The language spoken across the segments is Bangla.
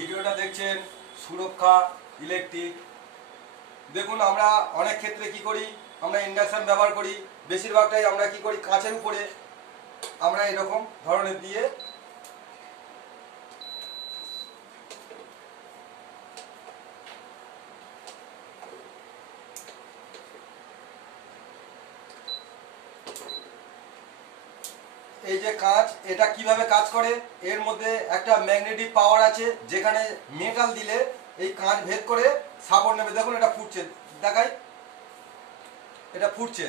ভিডিওটা দেখছেন সুরক্ষা ইলেকট্রিক। দেখুন আমরা অনেক ক্ষেত্রে কি করি, আমরা ইন্ডাকশন ব্যবহার করি, বেশিরভাগটাই আমরা কি করি কাঁচের উপরে আমরা এরকম ধরনের দিয়ে এই যে কাঁচ, এটা কিভাবে কাজ করে, এর মধ্যে একটা ম্যাগনেটিক পাওয়ার আছে, যেখানে মেটাল দিলে এই কাঁচ ভেদ করে সাপোর্ট নেবে। দেখুন এটা ফুটছে, দেখাই, এটা ফুটছে।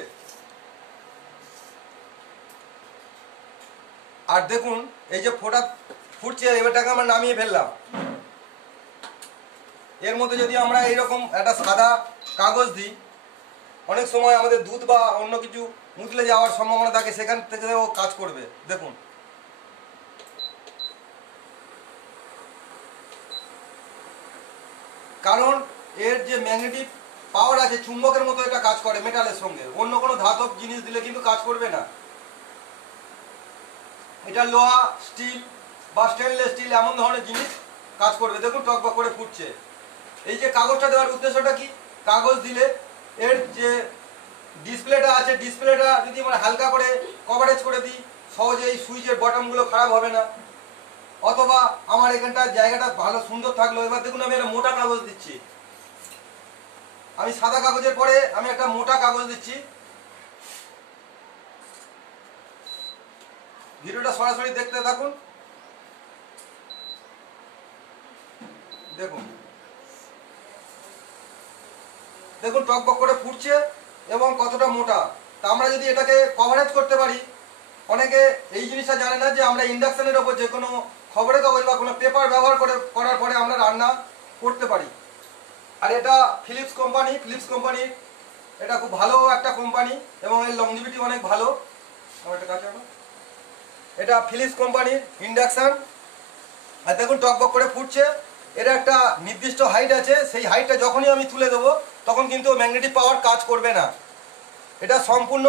আর দেখুন এই যে ফোটা ফুটছে, এবারটাকে আমরা নামিয়ে ফেললাম। এর মধ্যে যদি আমরা এইরকম একটা সাদা কাগজ দিই, অনেক সময় আমাদের দুধ বা অন্য কিছু মুছলে যাওয়ার সম্ভাবনা থাকে, সেখান থেকেও কাজ করবে। দেখুন কারণ এর যে ম্যাগনেটিক পাওয়ার আছে, চুম্বকের মতো এটা কাজ করে মেটালের সঙ্গে। অন্য কোনো ধাতব জিনিস দিলে কিন্তু কাজ করবে না। এটা লোহা, স্টিল বা স্টেনলেস স্টিল এমন ধরনের জিনিস কাজ করবে। দেখুন টকবক করে ফুটছে। এই যে কাগজটা দেওয়ার উদ্দেশ্যটা কি, কাগজ দিলে এর যে ডিসপ্লেটা আছে, ডিসপ্লেটা যদি আমরা হালকা করে কভারেজ করে দিই, সহজে এই সুইচের বটনগুলো খারাপ হবে না। অথবা আমার এখানটা জায়গাটা ভালো সুন্দর থাকলো। এবার দেখুন আমি একটা মোটা কাগজ দিচ্ছি, আমি সাদা কাগজের পরে আমি একটা মোটা কাগজ দিচ্ছি। ভিডিওটা সরাসরি দেখতে থাকুন। দেখুন দেখুন টকবক করে ফুটছে এবং কতটা মোটা। তা আমরা যদি এটাকে কভারেজ করতে পারি, অনেকে এই জিনিসটা জানে না যে আমরা ইন্ডাকশনের ওপর যে কোনো খবরের কাগজ বা কোনো পেপার ব্যবহার করার পরে আমরা রান্না করতে পারি। আর এটা ফিলিপস কোম্পানি, এটা খুব ভালো একটা কোম্পানি এবং এর লংজিভিটি অনেক ভালো। এটা ফিলিপস কোম্পানির ইন্ডাকশন। আর দেখুন টকবক করে ফুটছে। এটা একটা নির্দিষ্ট হাইট আছে, সেই হাইটটা যখনই আমি তুলে দেবো তখন কিন্তু ম্যাগনেটিক পাওয়ার কাজ করবে না। এটা সম্পূর্ণ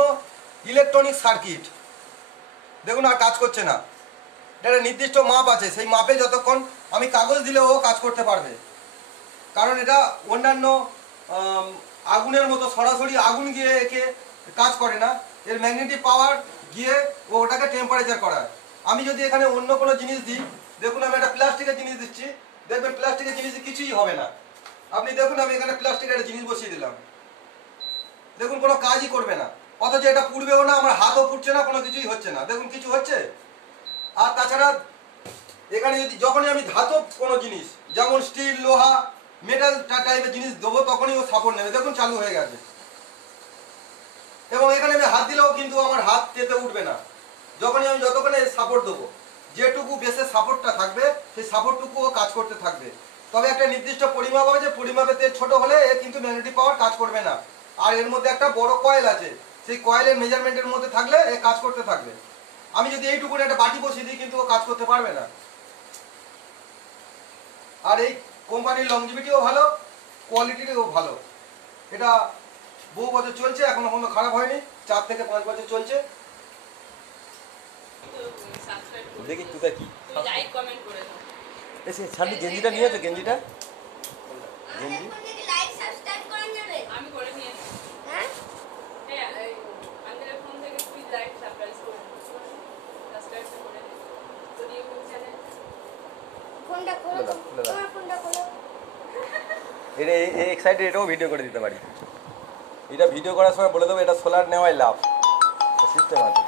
ইলেকট্রনিক সার্কিট। দেখুন আর কাজ করছে না। এটা নির্দিষ্ট মাপ আছে, সেই মাপে যতক্ষণ আমি কাগজ দিলেও কাজ করতে পারবে। কারণ এটা অন্যান্য আগুনের মতো সরাসরি আগুন গিয়ে একে কাজ করে না। এর ম্যাগনেটিক পাওয়ার গিয়ে ওটাকে টেম্পারেচার করায়। আমি যদি এখানে অন্য কোনো জিনিস দিই, দেখুন আমি একটা প্লাস্টিকের জিনিস দিচ্ছি, দেখবেন প্লাস্টিকের জিনিস কিছুই হবে না। আপনি দেখুন আমি এখানে প্লাস্টিকের একটা জিনিস বসিয়ে দিলাম, দেখুন কোনো কাজই করবে না। অথচ এটা পুড়বেও না, আমার হাতও পুড়ছে না, কোনো কিছুই হচ্ছে না। দেখুন কিছু হচ্ছে। আর তাছাড়া এখানে যদি যখনই আমি ধাতব কোনো জিনিস যেমন স্টিল, লোহা, মেটাল টাইপের জিনিস দেবো, তখনই ও সাপোর্ট নেবে। দেখুন চালু হয়ে গেছে। এবং এখানে আমি হাত দিলেও কিন্তু আমার হাত চেতে উঠবে না। যখনই আমি যতক্ষণে সাপোর্ট দেবো, যেটুকু বেসের সাপোর্টটা থাকবে সেই সাপোর্টটুকুও কাজ করতে থাকবে। তবে একটা নির্দিষ্ট পরিমাপ হবে, যে পরিমাপেতে ছোট হলে এ কিন্তু ম্যাগনেটিক পাওয়ার কাজ করবে না। আর এর মধ্যে একটা বড় কয়েল আছে, সেই কয়েলের মেজারমেন্টের মধ্যে থাকলে এ কাজ করতে থাকবে। আমি যদি এইটুকু একটা বাটি বসিয়ে দিই কিন্তু ও কাজ করতে পারবে না। আর এই কোম্পানির লংজিভিটিও ভালো, কোয়ালিটিও ভালো। এটা বহু বছর চলছে, এখনো কোনো খারাপ হয়নি। 4 থেকে 5 বছর চলছে। দেখি তুই কি লাইক কমেন্ট করে দাও। এসে ছাড়লি গেঞ্জিটা নিয়েছো, গেঞ্জিটা গেঞ্জি লাইক সাবস্ক্রাইব করে নেবে। আমি করে নিয়েছি। হ্যাঁ হ্যাঁ, এই আঙ্কেলের ফোন থেকে প্লিজ লাইক সাবস্ক্রাইব করে করে দিন। তো ইউটিউব চ্যানেল ফোনটা খোলো, তোমার ফোনটা খোলো। এটা এক সাইডে এটাও ভিডিও করে দিতে পারি। এটা ভিডিও করার সময় বলে দেবো এটা সোলার নেওয়াই লাভ সিস্টেম আছে।